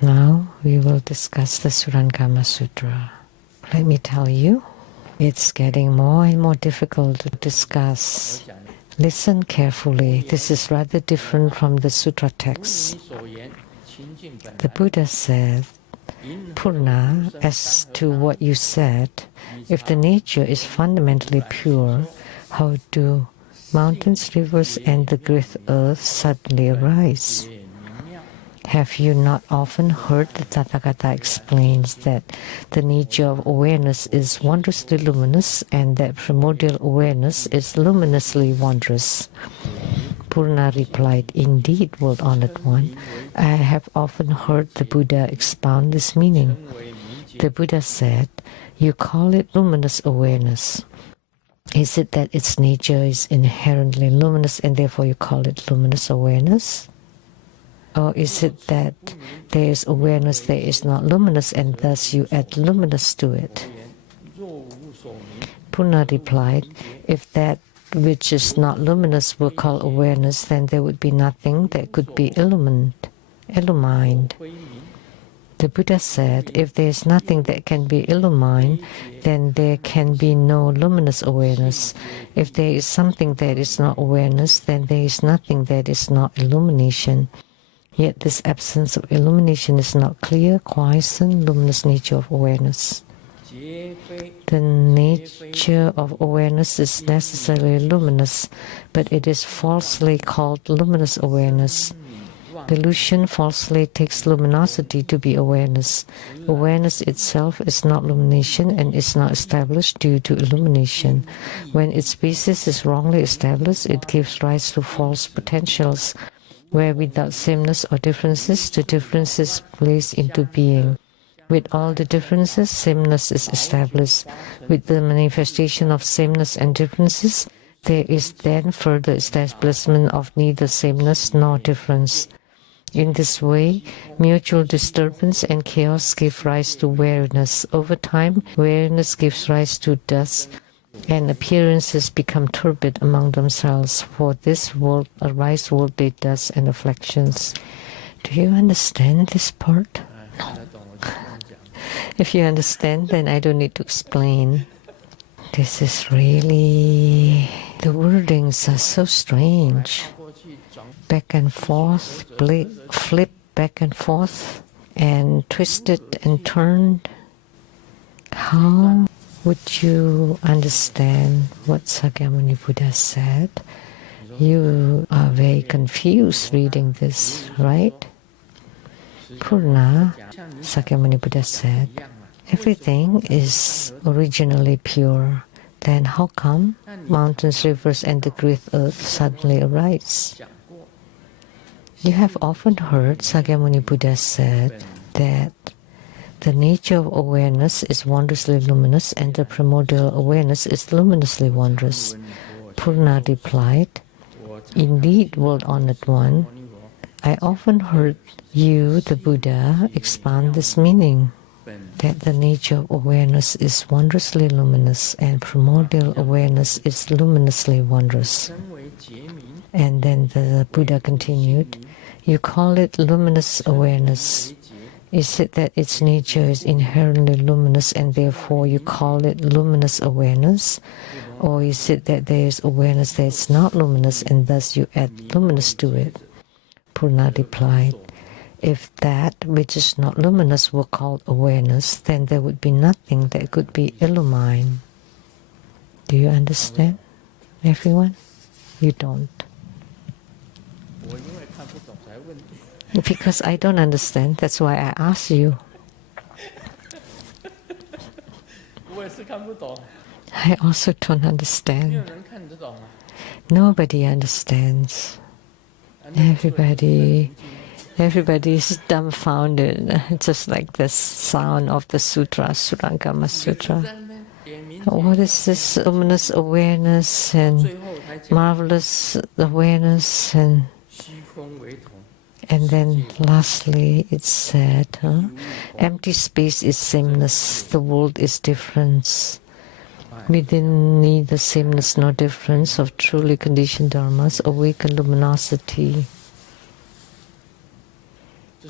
Now we will discuss the Surangama Sutra. Let me tell you, it's getting more and more difficult to discuss. Listen carefully. This is rather different from the Sutra Text. The Buddha said, Purna, as to what you said, if the nature is fundamentally pure, how do mountains, rivers, and the great earth suddenly arise? Have you not often heard the Tathagata explains that the nature of awareness is wondrously luminous and that primordial awareness is luminously wondrous? Purna replied, Indeed, world-honored one, I have often heard the Buddha expound this meaning. The Buddha said, You call it luminous awareness. Is it that its nature is inherently luminous and therefore you call it luminous awareness? Or is it that there is awareness that is not luminous and thus you add luminous to it? Purna replied, If that which is not luminous were called awareness, then there would be nothing that could be illumined. The Buddha said, if there is nothing that can be illumined, then there can be no luminous awareness. If there is something that is not awareness, then there is nothing that is not illumination. Yet this absence of illumination is not clear, quiescent, luminous nature of awareness. The nature of awareness is necessarily luminous, but it is falsely called luminous awareness. Delusion falsely takes luminosity to be awareness. Awareness itself is not illumination and is not established due to illumination. When its basis is wrongly established, it gives rise to false potentials, where without sameness or differences, the differences place into being. With all the differences, sameness is established. With the manifestation of sameness and differences, there is then further establishment of neither sameness nor difference. In this way, mutual disturbance and chaos give rise to wariness. Over time, wariness gives rise to dust, and appearances become turbid among themselves. For this world arise worldly dust and afflictions. Do you understand this part? No. If you understand, then I don't need to explain. This is really... the wordings are so strange. Back and forth, flip back and forth, and twisted and turned. How would you understand what Sakyamuni Buddha said? You are very confused reading this, right? Purna, Sakyamuni Buddha said, everything is originally pure. Then how come mountains, rivers, and the great earth suddenly arise? You have often heard Sakyamuni Buddha said that the nature of awareness is wondrously luminous and the primordial awareness is luminously wondrous. Purna replied, Indeed, world-honored one, I often heard you, the Buddha, expound this meaning, that the nature of awareness is wondrously luminous and primordial awareness is luminously wondrous. And then the Buddha continued, You call it luminous awareness. Is it that its nature is inherently luminous and therefore you call it luminous awareness? Or is it that there is awareness that is not luminous and thus you add luminous to it? Purna replied, If that which is not luminous were called awareness, then there would be nothing that could be illumined. Do you understand, everyone? You don't. Because I don't understand, that's why I ask you. I also don't understand. Nobody understands. Everybody is dumbfounded, just like the sound of the sutra, Surangama Sutra. What is this luminous awareness and marvelous awareness and then lastly it said, empty space is sameness, the world is difference. Within neither sameness nor difference of truly conditioned dharmas awaken luminosity.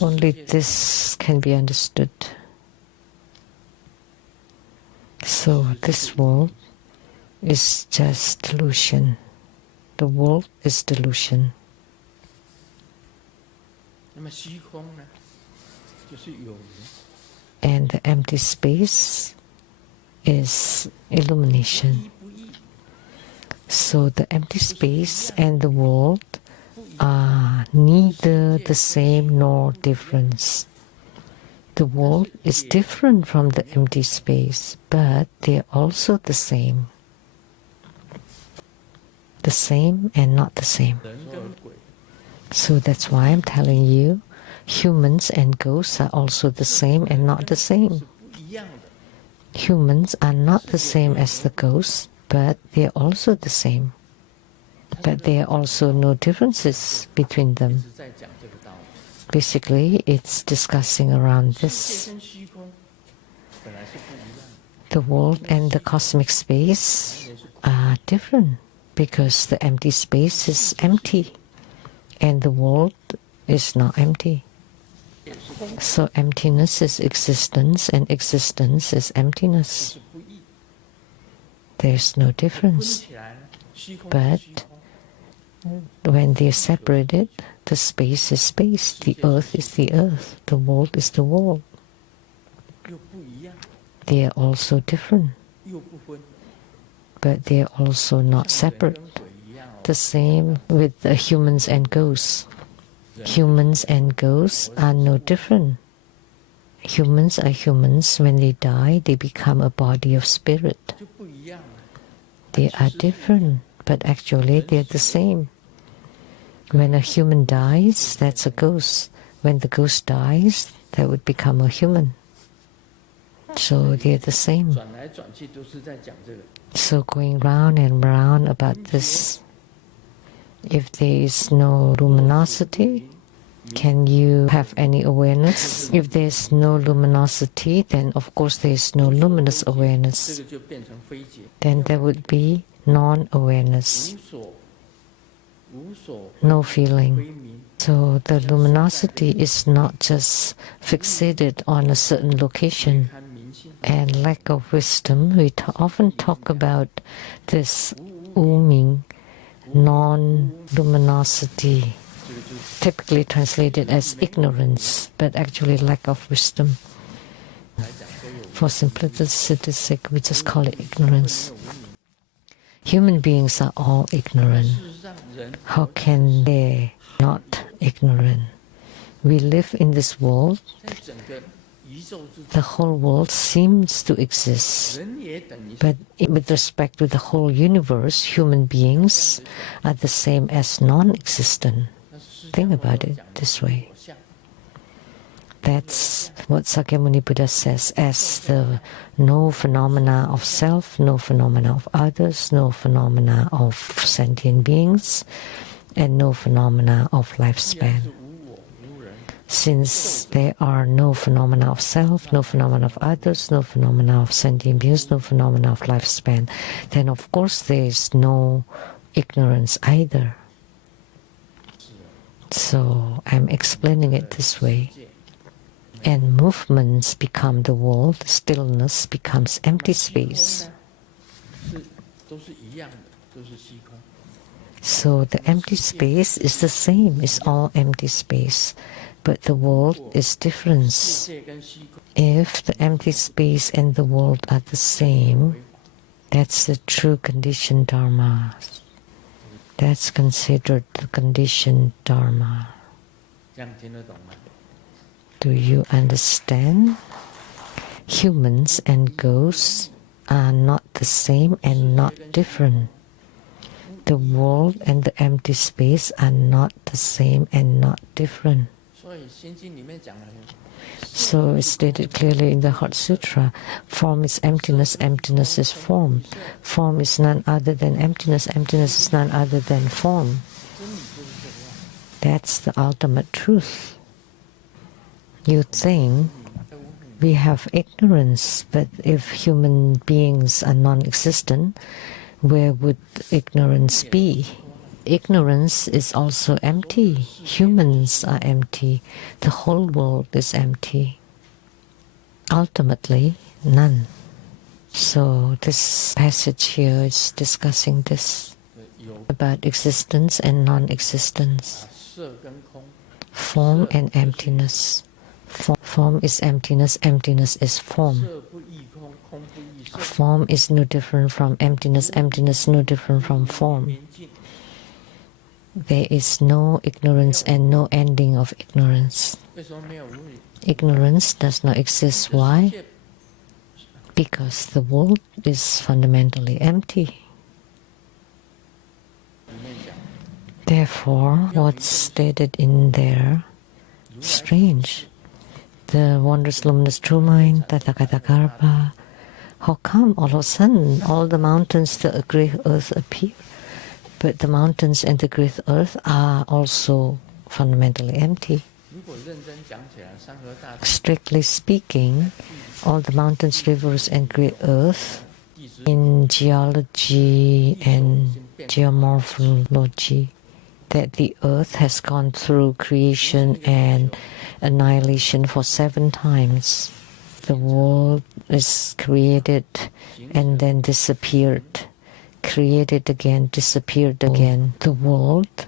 Only this can be understood. So this world is just delusion. The world is delusion. And the empty space is illumination. So the empty space and the world are neither the same nor different. The world is different from the empty space, but they are also the same. The same and not the same. So that's why I'm telling you, humans and ghosts are also the same and not the same. Humans are not the same as the ghosts, but they are also the same. But there are also no differences between them. Basically, it's discussing around this. The world and the cosmic space are different because the empty space is empty and the world is not empty. So emptiness is existence and existence is emptiness. There's no difference. But when they're separated, the space is space, the earth is the earth, the world is the world. They are also different, but they are also not separate. The same with the humans and ghosts. Humans and ghosts are no different. Humans are humans. When they die, they become a body of spirit. They are different, but actually they're the same. When a human dies, that's a ghost. When the ghost dies, that would become a human. So they're the same. So going round and round about this, if there is no luminosity, can you have any awareness? If there's no luminosity, then of course there is no luminous awareness. Then there would be non-awareness, no feeling. So the luminosity is not just fixated on a certain location. And lack of wisdom, we often talk about this Wu-ming, non-luminosity, typically translated as ignorance, but actually lack of wisdom. For simplicity's sake, we just call it ignorance. Human beings are all ignorant. How can they not ignorant? We live in this world. The whole world seems to exist, but with respect to the whole universe, human beings are the same as non-existent. Think about it this way. That's what Sakyamuni Buddha says as the no phenomena of self, no phenomena of others, no phenomena of sentient beings, and no phenomena of lifespan. Since there are no phenomena of self, no phenomena of others, no phenomena of sentient beings, no phenomena of lifespan, then of course there is no ignorance either. So I'm explaining it this way. And movements become the world, stillness becomes empty space. So the empty space is the same, it's all empty space. But the world is different. If the empty space and the world are the same, that's the true conditioned dharma. That's considered the conditioned dharma. Do you understand? Humans and ghosts are not the same and not different. The world and the empty space are not the same and not different. So it's stated clearly in the Heart Sutra, form is emptiness, emptiness is form. Form is none other than emptiness, emptiness is none other than form. That's the ultimate truth. You think We have ignorance, but if human beings are non-existent, where would ignorance be? Ignorance is also empty. Humans are empty. The whole world is empty. Ultimately, none. So this passage here is discussing this, about existence and non-existence, form and emptiness. Form is emptiness, emptiness is form. Form is no different from emptiness, emptiness no different from form. There is no ignorance and no ending of ignorance. Ignorance does not exist. Why? Because the world is fundamentally empty. Therefore, what's stated in there, strange. The wondrous, luminous, true mind, Tathagata Karpa. How come all of a sudden all the mountains, the great earth appear? But the mountains and the great earth are also fundamentally empty. Strictly speaking, all the mountains, rivers, and great earth in geology and geomorphology, that the earth has gone through creation and annihilation for 7 times. The world is created and then disappeared, created again, disappeared again. The world,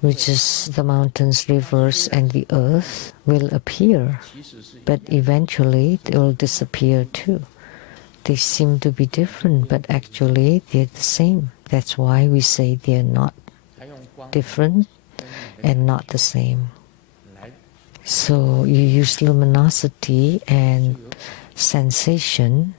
which is the mountains, rivers, and the earth, will appear, but eventually they will disappear too. They seem to be different, but actually they're the same. That's why we say they're not different and not the same. So you use luminosity and sensation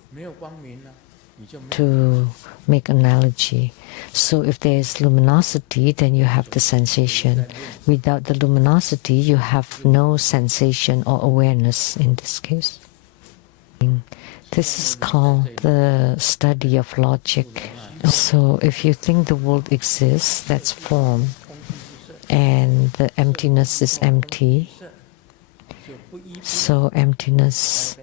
to make analogy. So if there is luminosity, then you have the sensation. Without the luminosity, you have no sensation or awareness in this case. This is called the study of logic. So if you think the world exists, that's form, and the emptiness is empty. So emptiness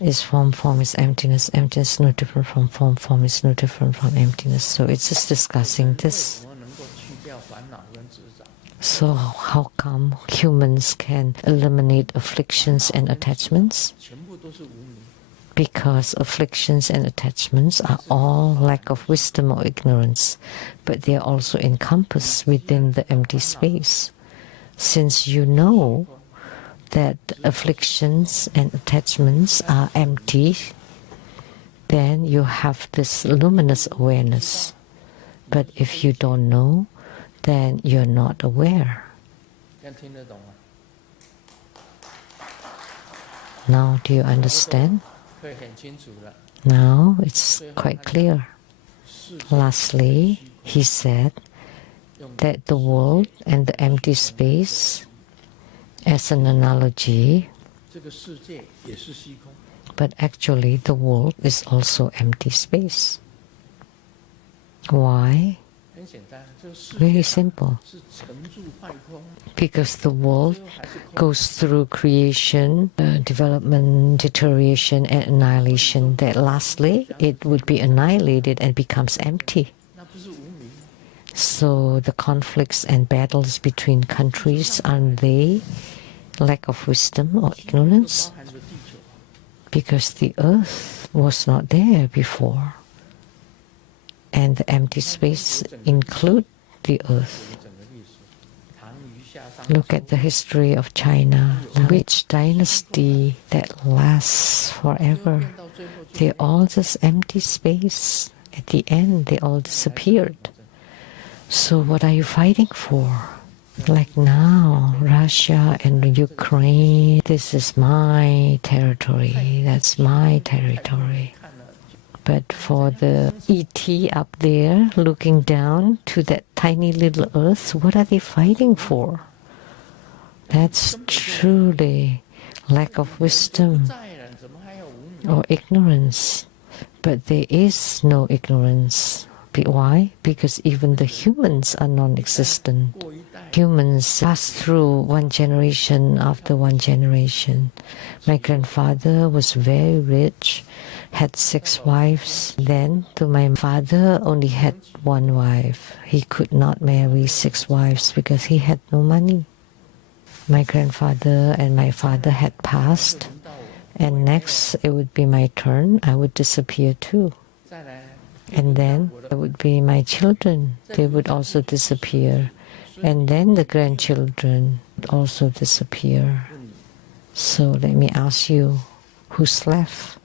is form, form is emptiness, emptiness is no different from form, form is no different from emptiness. So it's just discussing this. So how come humans can eliminate afflictions and attachments? Because afflictions and attachments are all lack of wisdom or ignorance, but they are also encompassed within the empty space. Since you know that afflictions and attachments are empty, then you have this luminous awareness. But if you don't know, then you're not aware. Now do you understand? Now it's quite clear. Lastly, he said that the world and the empty space as an analogy, but actually the world is also empty space. Why? Very simple. Because the world goes through creation, development, deterioration, and annihilation. That lastly, it would be annihilated and becomes empty. So the conflicts and battles between countries, aren't they lack of wisdom or ignorance? Because the earth was not there before. And the empty space include the earth. Look at the history of China. Which dynasty that lasts forever? They're all just empty space. At the end, they all disappeared. So what are you fighting for? Like now, Russia and Ukraine, this is my territory, that's my territory. But for the ET up there, looking down to that tiny little earth, what are they fighting for? That's truly lack of wisdom or ignorance. But there is no ignorance, exactly. Why? Because even the humans are non-existent. Humans pass through one generation after one generation. My grandfather was very rich, had 6 wives. Then, to my father, only had 1 wife. He could not marry 6 wives because he had no money. My grandfather and my father had passed, and next it would be my turn. I would disappear too. And then it would be my children. They would also disappear. And then the grandchildren would also disappear. So let me ask you, who's left?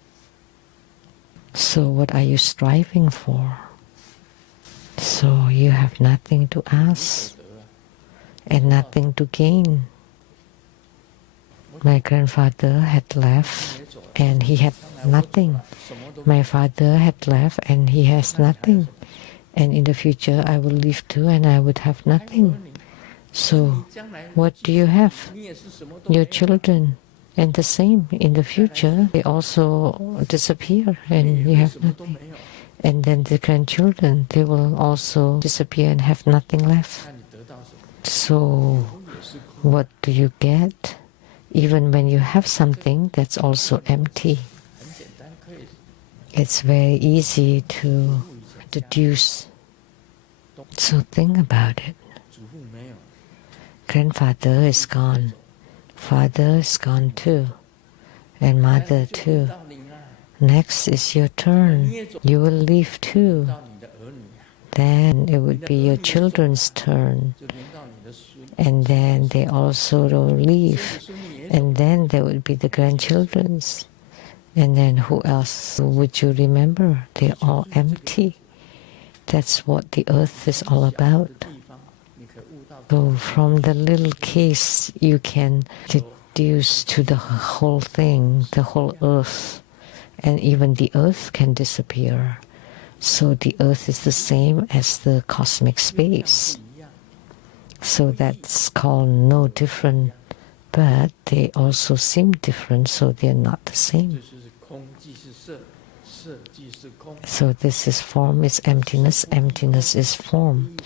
So what are you striving for? So you have nothing to ask and nothing to gain. My grandfather had left and he had nothing. My father had left and he has nothing. And in the future I will leave too and I would have nothing. So what do you have? Your children. And the same, in the future, they also disappear and you have nothing. And then the grandchildren, they will also disappear and have nothing left. So what do you get? Even when you have something that's also empty. It's very easy to deduce. So think about it. Grandfather is gone. Father is gone too. And mother too. Next is your turn. You will leave too. Then it would be your children's turn. And then they also will leave. And then there would be the grandchildren's. And then who else would you remember? They're all empty. That's what the earth is all about. So from the little case you can deduce to the whole thing, the whole earth. And even the earth can disappear. So the earth is the same as the cosmic space. So that's called no different, but they also seem different, so they're not the same. So this is form is emptiness, emptiness is form.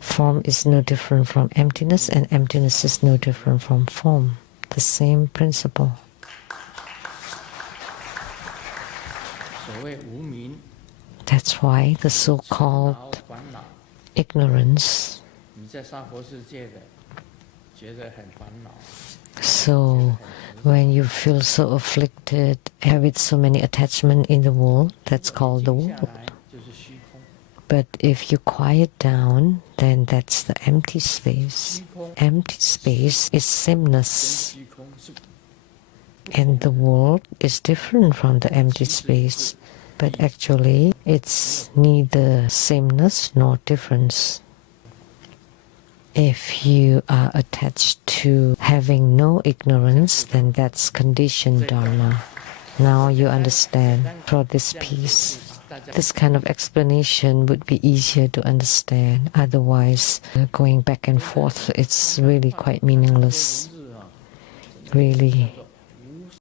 Form is no different from emptiness, and emptiness is no different from form. The same principle. That's why the so-called ignorance. So when you feel so afflicted, have so many attachments in the world, that's called the world. But if you quiet down, then that's the empty space. Empty space is sameness. And the world is different from the empty space. But actually, it's neither sameness nor difference. If you are attached to having no ignorance, then that's conditioned dharma. Now you understand for this piece. This kind of explanation would be easier to understand. Otherwise, going back and forth, it's really quite meaningless. Really.